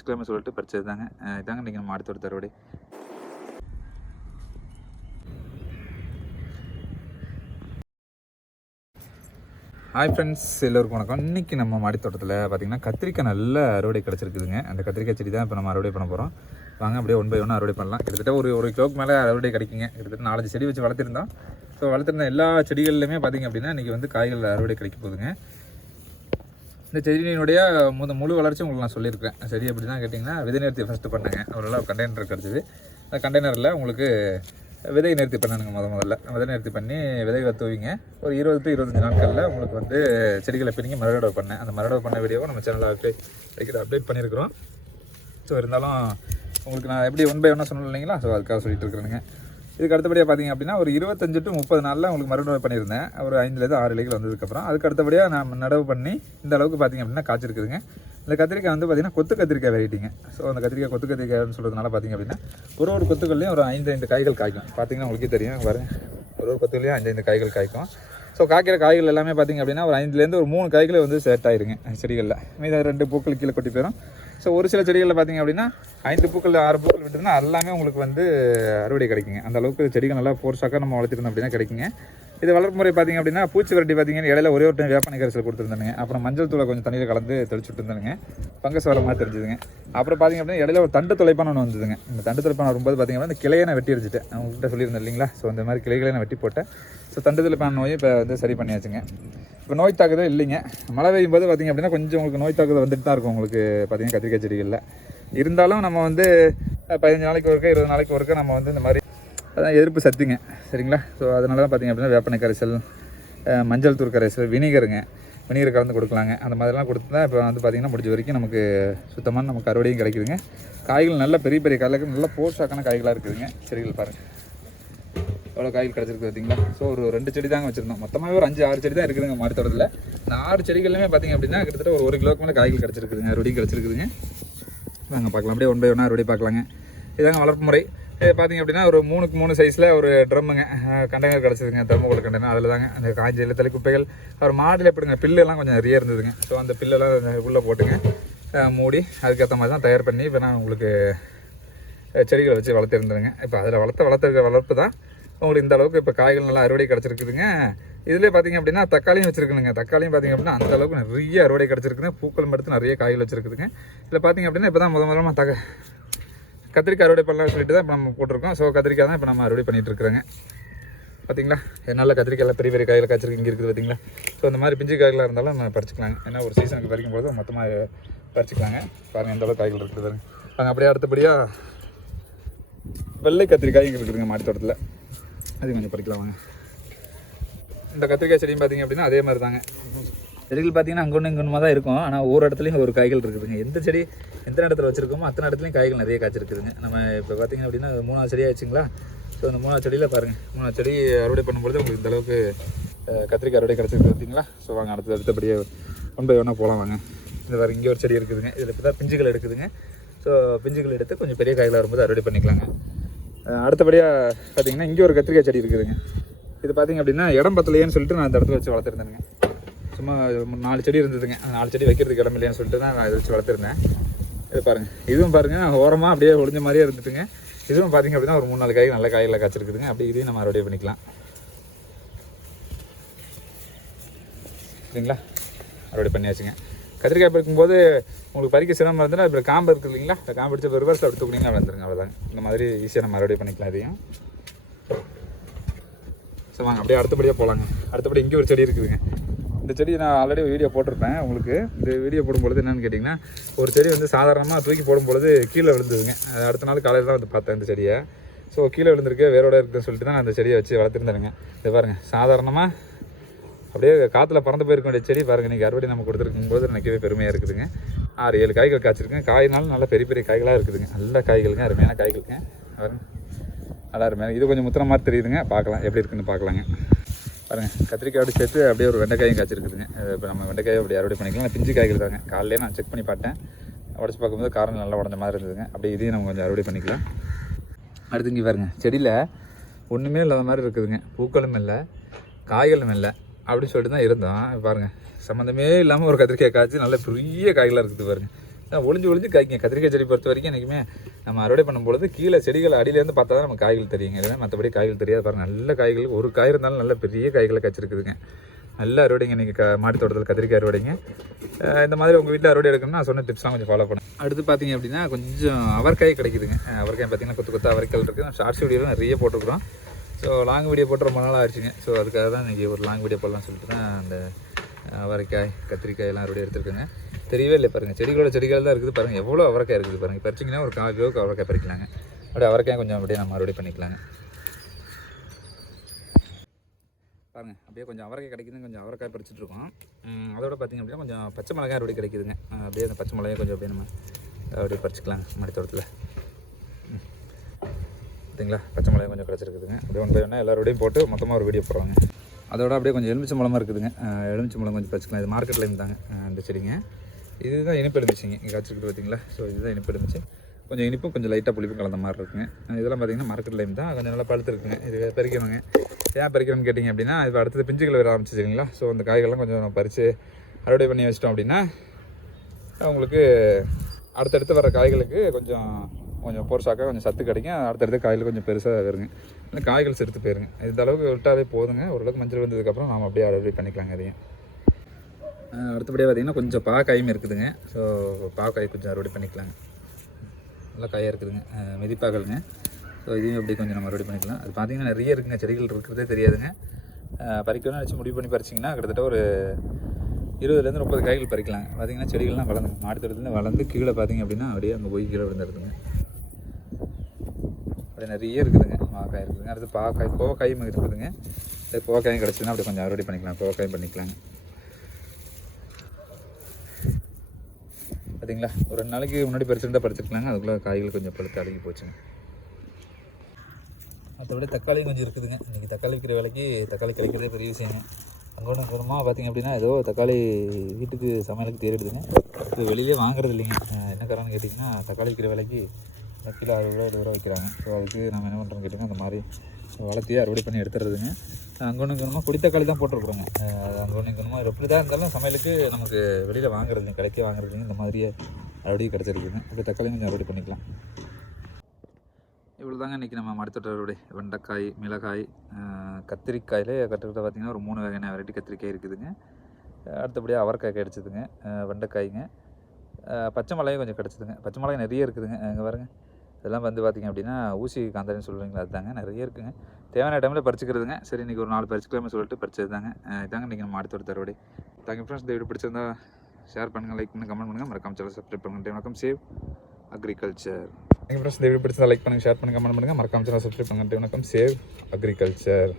Disclaimer சொல்லிட்டு பறிச்சது தாங்க. இதாங்க நீங்கள் நம்ம அடுத்த ஒரு தருவடி. ஹாய் ஃப்ரெண்ட்ஸ் எல்லோருக்கும் வணக்கம். இன்றைக்கி நம்ம மாடித்தோட்டத்தில் பார்த்திங்கன்னா கத்திரிக்காய் நல்ல அறுவடை கிடச்சிருக்குதுங்க. அந்த கத்திரிக்காய் செடி தான் இப்போ நம்ம அறுவடை பண்ண போகிறோம் வாங்க அப்படியே ஒன் பை ஒன்று அறுவடை பண்ணலாம். கிட்டத்தட்ட ஒரு ஒரு கிலோக்கு மேலே அறுவடை கிடைக்குங்க. கிட்டத்தட்ட நாலஞ்சு செடி வச்சு வளர்த்துருந்தோம். ஸோ வளர்த்துருந்த எல்லா செடிகள்லையுமே பார்த்திங்க அப்படின்னா இன்றைக்கி வந்து காய்கள் அறுவடை கிடைக்க போகுதுங்க. இந்த செடியினுடைய முத முழு வளர்ச்சி உங்களுக்கு நான் சொல்லியிருக்கிறேன். செடி அப்படி தான் கேட்டிங்கன்னா விதை நிறுத்தி ஃபஸ்ட்டு பண்ணேங்க. ஒரு கண்டெய்னர் கிடச்சிது. அந்த கண்டெய்னரில் உங்களுக்கு விதை நிறுத்தி பண்ணணுங்க முத முதல்ல. விதை நிறுத்தி பண்ணி விதை தூவிங்க. ஒரு இருபது டு இருபத்தஞ்சு நாட்களில் உங்களுக்கு வந்து செடிகளை பிரிங்கி மறுவடை பண்ணேன். அந்த மறுவடை பண்ண வீடியோவை நம்ம சேனலில் அப்டேட் அடிக்கடி அப்டேட் பண்ணியிருக்கிறோம். ஸோ இருந்தாலும் உங்களுக்கு நான் எப்படி ஒன் பை ஒன்னாக சொன்னேன் இல்லைங்களா? ஸோ அதுக்காக சொல்லிட்டு இருக்கிறேனுங்க. இதுக்கு அடுத்தபடியாக பார்த்தீங்க அப்படின்னா ஒரு இருபத்தஞ்சு டு முப்பது நாளில் உங்களுக்கு மறுநடவு பண்ணியிருந்தேன். ஒரு ஐந்துலேருந்து ஆறு இலைகள் வந்ததுக்கப்புறம். அதுக்கு அடுத்தபடியாக நான் நடவு பண்ணி இந்த அளவுக்கு பார்த்தீங்க அப்படின்னா காய்ச்சிருக்குதுங்க. இந்த கத்திரிக்காய் வந்து பார்த்தீங்கன்னா கொத்து கத்திரிக்காய் வெரைட்டிங்க ஸோ அந்த கத்திரிக்காய் கொத்து கத்திரிக்காய்னு சொல்கிறதுனால பார்த்தீங்க அப்படின்னா ஒரு ஒரு கொத்துக்கள்லையும் ஒரு ஐந்து ஐந்து காய்கள் காய்க்கும். பார்த்திங்கன்னா உங்களுக்கே தெரியும். பாருங்க. ஒரு ஒரு கொத்துலையும் ஐந்து ஐந்து காய்கள் காய்க்கும். ஸோ காய்க்கிற காய்கள் எல்லாமே பார்த்தீங்க அப்படின்னா ஒரு ஐந்துலேருந்து ஒரு மூணு காய்கள் வந்து செட் ஆயிருங்க செடிகளில். மீத ரெண்டு பூக்கள் கீழே கொட்டி போயிடும் ஸோ ஒரு சில செடிகளில் பார்த்தீங்க அப்படின்னா ஐந்து பூக்கள் ஆறு பூக்கள் விட்டுதுன்னா எல்லாமே உங்களுக்கு வந்து அறுவடை கிடைக்குங்க. அந்த அளவுக்கு செடிகள் நல்லா ஃபோர்ஸாக நம்ம வளர்த்துருந்தோம் அப்படின்னா கிடைக்குங்க. இது வளர்ப்பு முறை பார்த்தீங்க அப்படின்னா பூச்சி வரட்டி பார்த்தீங்கன்னா இடையில ஒரே ஒரு டைம் வேப்பனை கரைசல் கொடுத்துருந்தானுங்க. அப்புறம் மஞ்சள் தூளை கொஞ்சம் தண்ணியில் கலந்து தெளிச்சுட்டு இருந்தானுங்க பங்கஸ் வர மாதிரி தெரிஞ்சுதுங்க. அப்புறம் பார்த்தீங்க அப்படின்னா இடையில ஒரு தண்டு தொலைப்பான ஒன்று வந்ததுங்க. இந்த தண்டு தொலைப்பான வரும்போது பார்த்தீங்க அப்படின்னா இந்த கிளையை நான் வெட்டி அடிச்சிட்டு அவங்ககிட்ட சொல்லியிருந்தேன் இல்லைங்களா? ஸோ அந்த மாதிரி கிளைகளை நான் வெட்டி போட்டேன். ஸோ தண்டு தொலைப்பான நோயை இப்போ வந்து சரி பண்ணியாச்சுங்க. இப்போ நோய் தாக்குதல் இல்லைங்க. மழை பெய்யும் போது பார்த்திங்க அப்படின்னா கொஞ்சம் உங்களுக்கு நோய் தாக்குதல் வந்துட்டு தான் இருக்கும் உங்களுக்கு பார்த்தீங்கன்னா கத்திரிக்காய் செடிகளில். இருந்தாலும் நம்ம வந்து பதினஞ்சு நாளைக்கு ஒருக்க இருபது நாளைக்கு ஒருக்க நம்ம வந்து இந்த மாதிரி அதான் எதிர்ப்பு சத்துங்க. சரிங்களா? ஸோ அதனால தான் பார்த்தீங்க அப்படின்னா வேப்பனை கரைசல் மஞ்சள் தூள் கரைசல் வினிகருங்க. வினிகர் கலந்து கொடுக்கலாங்க. அந்த மாதிரிலாம் கொடுத்து தான் இப்போ வந்து பார்த்திங்கன்னா முடிஞ்ச வரைக்கும் நமக்கு சுத்தமான நமக்கு அறுவடையும் கிடைக்குதுங்க. காய்கள் நல்ல பெரிய பெரிய காய்களுக்கு நல்ல போஷாக்கான காய்களாக இருக்குதுங்க. செடிகள் பாருங்கள் எவ்வளோ காய்கள் கிடச்சிருக்கு பார்த்தீங்களா ஸோ ஒரு ரெண்டு செடி தாங்க வச்சுருந்தோம். மொத்தமாகவே ஒரு அஞ்சு ஆறு செடி தான் இருக்குதுங்க மாடி தோட்டத்தில் இந்த ஆறு செடிகளுமே பார்த்தீங்க அப்படின்னா கிட்டத்தட்ட ஒரு ஒரு கிலோக்கு மேலே காய்கள் கிடச்சிருக்குதுங்க. அறுவடையும் கிடச்சிருக்குதுங்க. வாங்க பார்க்கலாம். அப்படியே ஒன் பை ஒன்றா அறுவடை பார்க்கலாங்க. இதாங்க வளர்ப்பு முறை. இது பார்த்தீங்க அப்படின்னா ஒரு மூணுக்கு மூணு சைஸில் ஒரு ட்ரம்முங்க. கண்டெய்னர் கிடச்சிதுங்க. தெர்மோகோல் கண்டெய்னர் அதில் தாங்க அந்த காய்ஞ்ச இலத்தலை குப்பைகள். அப்புறம் மாடியில் எப்படிங்க பில்லெல்லாம் கொஞ்சம் நிறைய இருந்ததுங்க. ஸோ அந்த பில்லெல்லாம் உள்ளே போட்டுங்க. மூடி. அதுக்கேற்ற மாதிரி தான் தயார் பண்ணி இப்போ நான் உங்களுக்கு செடிகளை வச்சு வளர்த்துருந்துருங்க இப்போ அதில் வளர்த்த வளர்த்துருக்க வளர்ப்பு தான். உங்களுக்கு இந்த அளவுக்கு இப்போ காய்கள் நல்லா அறுவடை கிடச்சிருக்குதுங்க. இதுலேயே பார்த்தீங்க அப்படின்னா தக்காளியும் வச்சிருக்கணுங்க. தக்காளியும் பார்த்திங்க அப்படின்னா அந்த அளவுக்கு நிறைய அறுவடை கிடச்சிருக்குங்க. பூக்கள் மட்டும் நிறைய காய்கள் வச்சிருக்குதுங்க. இதில் பார்த்திங்க அப்படின்னா இப்போ தான் முத முதலமாக தக கத்திரிக்காய் அறுவடை பண்ணலாம்னு சொல்லிட்டு தான் இப்போ நம்ம போட்டிருக்கோம். ஸோ கத்திரிக்காய் தான் இப்போ நம்ம அறுவடை பண்ணிகிட்டு இருக்கிறோங்க பார்த்தீங்களா நல்ல கத்திரிக்காயில் பெரிய பெரிய காயில் காய்ச்சிருக்கு. இங்கே இருக்குது பார்த்தீங்களா ஸோ இந்த மாதிரி பிஞ்சு காய்களாக இருந்தாலும் நம்ம பறிச்சிக்கலாங்க. ஏன்னா ஒரு சீசனுக்கு பறிக்கும் பொழுது மொத்தமாக பறிச்சிக்கலாங்க. பாருங்கள் எந்த அளவுக்கு காய்கள் இருக்குது பாருங்க. நாங்கள் அப்படியே அடுத்தபடியாக வெள்ளை கத்திரிக்காய் இங்கே இருக்குதுங்க மாடி தோட்டத்தில் அது கொஞ்சம் பறிக்கலாம் வாங்க இந்த கத்திரிக்காய் செடியும் பார்த்தீங்க அப்படின்னா அதே மாதிரி தாங்க. செடிகள் பார்த்தீங்கன்னா அங்கே ஒன்று இங்கே தான் இருக்கும். ஆனால் ஒவ்வொரு இடத்துலையும் ஒரு காய்கள் இருக்குதுங்க. எந்த செடி எந்த இடத்துல வச்சுருக்கோமோ அத்தனை இடத்துலையும் காய்கள் நிறைய காய்ச்சிருக்குதுங்க. நம்ம இப்போ பார்த்தீங்க அப்படின்னா அது மூணாவது செடி ஆச்சுங்களா ஸோ அந்த மூணாவது செடியில் பாருங்கள் மூணாவது செடி அறுவடை பண்ணும்பொழுது உங்களுக்கு இந்தளவுக்கு கத்திரிக்காய் அறுவடை கிடச்சிருக்கு பார்த்தீங்களா? ஸோ வாங்க அடுத்து அடுத்தபடியே ஒன் பை ஒன்னாக போகலாம் வாங்க. இந்த பாருங்க இங்கே ஒரு செடி இருக்குதுங்க. இதில் இப்போ தான் பிஞ்சுகள் எடுக்குதுங்க. ஸோ பிஞ்சுகள் எடுத்து கொஞ்சம் பெரிய காய்களாக வரும்போது அறுவடை பண்ணிக்கலாங்க. அடுத்தபடியாக பார்த்தீங்கன்னா இங்கே ஒரு கத்திரிக்காய் செடி இருக்குதுங்க. இது பார்த்தீங்க அப்படின்னா இடம் பத்தலையேன்னு சொல்லிட்டு நான் இந்த இடத்துல வச்சு வளர்த்துருந்தேங்க சும்மா நாலு செடி இருந்ததுங்க. நாலு செடி வைக்கிறதுக்கு இடம் இல்லையான்னு சொல்லிட்டு தான் நான் இதை வச்சு வளர்த்துருந்தேன். இது பாருங்கள் இதுவும் பாருங்கள் ஓரமாக அப்படியே ஒளிஞ்ச மாதிரியே இருந்துட்டுங்க. இதுவும் பார்த்தீங்க அப்படின்னா ஒரு மூணு நாலு காய் நல்ல காய்களை காய்ச்சிருக்குதுங்க. அப்படியே இதையும் நம்ம அறுவடை பண்ணிக்கலாம். சரிங்களா? அறுவடை பண்ணியாச்சுங்க. கத்திரிக்காய் பறிக்கும்போது உங்களுக்கு பறிக்க சிரமம் இருந்தால் இப்போ காம்பு இருக்குது இல்லைங்களா? இந்த காம்பு அடித்த ரிவர்ஸ் அப்படி தூக்குனீங்கன்னா வந்துருங்க அவ்வளோதாங்க இந்த மாதிரி ஈஸியாக நம்ம அறுவடை பண்ணிக்கலாம் இதையும். சரி வாங்க அப்படியே அடுத்தபடியாக போகலாங்க அடுத்தபடி இங்கே ஒரு செடி இருக்குதுங்க. இந்த செடி நான் ஆல்ரெடி வீடியோ போட்டிருப்பேன் உங்களுக்கு. இந்த வீடியோ போடும்பொழுது என்னென்னு கேட்டிங்கன்னா ஒரு செடி வந்து சாதாரணமாக தூக்கி போடும்பொழுது கீழே விழுந்ததுங்க. அது அடுத்த நாள் காலையில் தான் வந்து பார்த்தேன் இந்த செடியை. ஸோ கீழே விழுந்திருக்கு வேரோட இருக்குதுன்னு சொல்லிட்டு தான் நான் அந்த செடியை வச்சு வளர்த்துருந்தேனுங்க. இது பாருங்கள் சாதாரணமாக அப்படியே காற்றுல பறந்து போயிருக்க வேண்டிய செடி பாருங்கள் நீங்கள் அறுவடை நம்ம கொடுத்துருக்கும் போது நினைக்கவே பெருமையாக இருக்குதுங்க. ஆறு ஏழு காய்கள் காய்ச்சிருக்கேன் காய்னாலும் நல்ல பெரிய பெரிய காய்களாக இருக்குதுங்க. நல்ல காய்களுங்க அருமையான காய்களுங்க. பாருங்கள் நல்லா அருமையான இது கொஞ்சம் முத்திர மாதிரி தெரியுதுங்க. பார்க்கலாம். எப்படி இருக்குன்னு பார்க்கலாங்க. பாருங்கள் கத்திரிக்காயோட சேர்த்து அப்படியே ஒரு வெண்டைக்காயும் காய்ச்சிருக்குதுங்க. இப்போ நம்ம வெண்டைக்காயை அப்படி அறுவடை பண்ணிக்கலாம். பிஞ்சு காய்கள் தாங்க. காலையிலே நான் செக் பண்ணி பார்த்தேன். உடச்சி பார்க்கும்போது காரம் நல்லா உடஞ்ச மாதிரி இருந்ததுங்க. அப்படியே இதையும் நம்ம கொஞ்சம் அறுவடை பண்ணிக்கலாம். அடுத்து இங்கே பாருங்க. செடியில் ஒன்றுமே இல்லாத மாதிரி இருக்குதுங்க. பூக்களும் இல்லை காய்களும் இல்லை அப்படின்னு சொல்லிட்டு தான் இருந்தோம். பாருங்கள் பாருங்க. சம்மந்தமே இல்லாமல் ஒரு கத்திரிக்காய் காய்ச்சி நல்ல பெரிய காய்களாக இருக்குது பாருங்கள் ஒளிஞ்சு ஒளிஞ்சு காய்க்குங்க. கத்திரிக்காய் செடி பொறுத்த வரைக்கும் எனக்குமே நம்ம அறுவடை பண்ணும்பொழுது கீழே செடிகள் அடியிலேருந்து பார்த்தா தான் நமக்கு காய்கள் தெரியுங்க இல்லைன்னா மற்றபடி காய்கள் தெரியாது பாருங்கள் நல்ல காய்கள் ஒரு காய் இருந்தாலும் நல்ல பெரிய காய்களை கச்சிருக்குதுங்க நல்ல அறுவடைங்க நீங்கள் க மாடி தோட்டத்தில் கத்திரிக்காய் அறுவடைங்க. இந்த மாதிரி உங்கள் வீட்டில் அறுவடை எடுக்கணும்னா நான் சொன்ன டிப்ஸ்லாம் கொஞ்சம் ஃபாலோ பண்ணுங்க அடுத்து பார்த்தீங்க அப்படின்னா கொஞ்சம் அவரைக்காய் கிடைக்குதுங்க. அவரைக்காய் பார்த்தீங்கன்னா கொத்து கொத்து அவரைக்காய் இருக்குது ஷார்ட்ஸ் வீடியோலாம் நிறைய போட்டிருக்கிறோம். ஸோ லாங் வீடியோ போட்டு ரொம்ப நாள் ஆயிடுச்சுங்க ஸோ அதுக்காக தான் இன்றைக்கி ஒரு லாங் வீடியோ போடலாம்னு சொல்லிட்டு தான் அந்த அவரைக்காய் கத்திரிக்காய் எல்லாம் அறுவடை எடுத்துருக்குங்க. தெரியவே இல்லை பாருங்கள் செடிகளோட செடிகள் தான் இருக்குது பாருங்கள் எவ்வளோ அவரைக்காய் இருக்குது பாருங்கள் பறிச்சிங்கன்னா ஒரு கால் கிலோவுக்கு அவரைக்காய் பறிக்கலாங்க. அப்படியே அவரைக்காய் கொஞ்சம் அப்படியே நம்ம மறுபடியும் பண்ணிக்கலாங்க. பாருங்க. அப்படியே கொஞ்சம் அவரைக்காய் கிடைக்குதுன்னு கொஞ்சம் அவரைக்காய் பறிச்சுட்டு இருக்கோம். அதோட பார்த்தீங்க அப்படின்னா கொஞ்சம் பச்சை மிளகாய் அப்படி கிடைக்குதுங்க. அப்படியே அந்த பச்சை மிளகாய் கொஞ்சம் அப்படியே நம்ம அப்படியே பறிச்சிக்கலாங்க மடித்தோட்டத்தில் பார்த்தீங்களா? பச்சை மிளகாய் கொஞ்சம் கிடச்சிருக்குதுங்க. அப்படியே ஒன் பை ஒன்றா எல்லாரோடையும் போட்டு மொத்தமாக ஒரு வீடியோ போடுறாங்க. அதோட அப்படியே கொஞ்சம் எலுமிச்சை இருக்குதுங்க. எலுமிச்சம்பழம் எலுமிச்சை கொஞ்சம் பறிச்சிக்கலாம். இது மார்க்கெட்லேயும் தாங்க இந்த செடிங்க. இதுதான் இனிப்பு எலுமிச்சிங்க இங்கே. காய்ச்சிருக்குது பார்த்தீங்களா ஸோ இதுதான் இனிப்பு எலுமிச்சு கொஞ்சம் இனிப்பும் கொஞ்சம் லைட்டாக புளிப்பும் கலந்த மாதிரி இருக்குங்க. இதெல்லாம் பார்த்தீங்கன்னா மார்க்கெட் லைம் தான். கொஞ்சம் நல்லா பழுத்துருக்குங்க. இது பறிக்கணுங்க. ஏன் பறிக்கணும்னு கேட்டிங்க அப்படின்னா இப்போ அடுத்தது பிஞ்சுகள் வர ஆரம்பிச்சு ஸோ அந்த காய்கள்லாம் கொஞ்சம் நம்ம பறித்து அறுவடை பண்ணி வச்சிட்டோம் அப்படின்னா உங்களுக்கு அடுத்தடுத்து வர காய்களுக்கு கொஞ்சம் கொஞ்சம் பொருசாக்க கொஞ்சம் சத்து கிடைக்கும். அடுத்தடுத்து காய்கள் கொஞ்சம் பெருசாக வருங்க. இல்லை காய்கள் செடுத்து போயிருங்க. இந்த அளவுக்கு விட்டாலே போதுங்க. ஓரளவுக்கு மஞ்சள் வந்ததுக்கப்புறம் நாம் அப்படியே அறுவடை பண்ணிக்கலாங்க அதையும். அடுத்தபடியாக பார்த்திங்கன்னா கொஞ்சம் பாக்காயும் இருக்குதுங்க. ஸோ பாக்காய் கொஞ்சம் அறுவடை பண்ணிக்கலாங்க. நல்லா காயாக இருக்குதுங்க. மெதிப்பாக்கலுங்க ஸோ இதையும் எப்படி கொஞ்சம் நம்ம அறுவடை பண்ணிக்கலாம். அது பார்த்திங்கன்னா நிறைய இருக்குங்க. செடிகள் இருக்கிறதே தெரியாதுங்க. பறிக்கணும்னு நினச்சி முடிவு பண்ணி பறிச்சிங்கன்னா கிட்டத்தட்ட ஒரு இருபதுலேருந்து முப்பது காய்கள் பறிக்கலாங்க பார்த்திங்கன்னா செடிகள்லாம் வளர்ந்து மாடி வளர்ந்து கீழே பார்த்தீங்க அப்படின்னா அப்படியே அங்கே போய் கீழே விழுந்துருதுங்க. அப்படியே நிறைய இருக்குதுங்க. மாக்காய் இருக்குதுங்க. அடுத்து பாக்காய் கோவக்காயும் இருக்குதுங்க. கோவக்காயும் கிடச்சிதுன்னா அப்படியே கொஞ்சம் அறுவடை பண்ணிக்கலாம். கோவக்காயும் பண்ணிக்கலாங்க. பார்த்தீங்களா? ஒரு ரெண்டு நாளைக்கு முன்னாடி பறிச்சிருந்தா பறிச்சிருக்கலாங்க. அதுக்குள்ளே காய்கள் கொஞ்சம் பழுத்து அழுகி போச்சுங்க. மற்றபடி தக்காளி கொஞ்சம் இருக்குதுங்க. இன்றைக்கி தக்காளி விற்கிற விலைக்கு தக்காளி கிடைக்கிறதே பெரிய விஷயங்க. அங்கோட குறமாக பார்த்தீங்க அப்படின்னா ஏதோ தக்காளி வீட்டுக்கு சமையலுக்கு தேடிடுதுங்க. இது வெளியிலே வாங்குறது இல்லைங்க. என்ன காரணம்னு கேட்டிங்கன்னா தக்காளி விற்கிற விலைக்கு ஒரு கிலோ அறுபது ரூபா எழுபது ரூபா விற்கிறாங்க ஸோ அதுக்கு நம்ம என்ன பண்ணுறோம்னு கேட்டிங்கன்னா அந்த மாதிரி வளர்த்தியே அறுவடை பண்ணி அங்கே ஒன்று இங்கொன்றுமா குடித்த களி தான் போட்டிருக்குறோங்க. அங்கொன்று இங்கொன்றுமா எப்படி தான் இருந்தாலும் சமையலுக்கு நமக்கு வெளியில் வாங்குறது இல்லைங்க கடைக்கே வாங்குறது இந்த மாதிரியே அறுவடையும் கிடச்சிருக்குங்க. அப்படி தக்காளி கொஞ்சம் அறுவடை பண்ணிக்கலாம். இவ்வளோ தாங்க இன்றைக்கி நம்ம மடுத்தொட்ட அறுவடை வெண்டைக்காய் மிளகாய் அஹ் கத்திரிக்காயிலே கட்டுக்கிட்ட பார்த்திங்கன்னா ஒரு மூணு வகையான வெரைட்டி கத்திரிக்காய் இருக்குதுங்க. அடுத்தபடியாக அவரைக்காய் கிடச்சிதுங்க வெண்டைக்காய்ங்க. பச்சை மிளகாயும் கொஞ்சம் கிடச்சிதுங்க. பச்சை மிளகாய் நிறைய இருக்குதுங்க. இங்கே பாருங்க. இதெல்லாம் வந்து பார்த்திங்க அப்படின்னா ஊசி காந்தாரின்னு சொல்கிறீங்களா அதுதாங்க. நிறைய இருக்குங்க. தேவையான டைமில் பறிச்சுக்கிறதுங்க. சரி இன்றைக்கி ஒரு நாலு பறிச்சுக்கலாமே சொல்லிட்டு பறிச்சது தாங்க இதாங்க இன்றைக்கி நம்ம அடுத்த அறுவடை தேங்க்யூ ஃப்ரெண்ட்ஸ் இந்த வீடியோ பிடிச்சிருந்தா ஷேர் பண்ணுங்கள் லைக் பண்ணுங்கள் கமெண்ட் பண்ணுங்கள் மறக்காம சேனல் சப்ஸ்கிரைப் பண்ணுங்கள் வணக்கம் save agriculture thank you friends இந்த வீடியோ பிடிச்சதா லைக் பண்ணுங்கள் ஷேர் பண்ணுங்கள் கமெண்ட் பண்ணுங்கள் மறக்காம சேனல் சப்ஸ்கிரைப் பண்ணுங்கள் வணக்கம் சேவ் அக்ரிகல்ச்சர்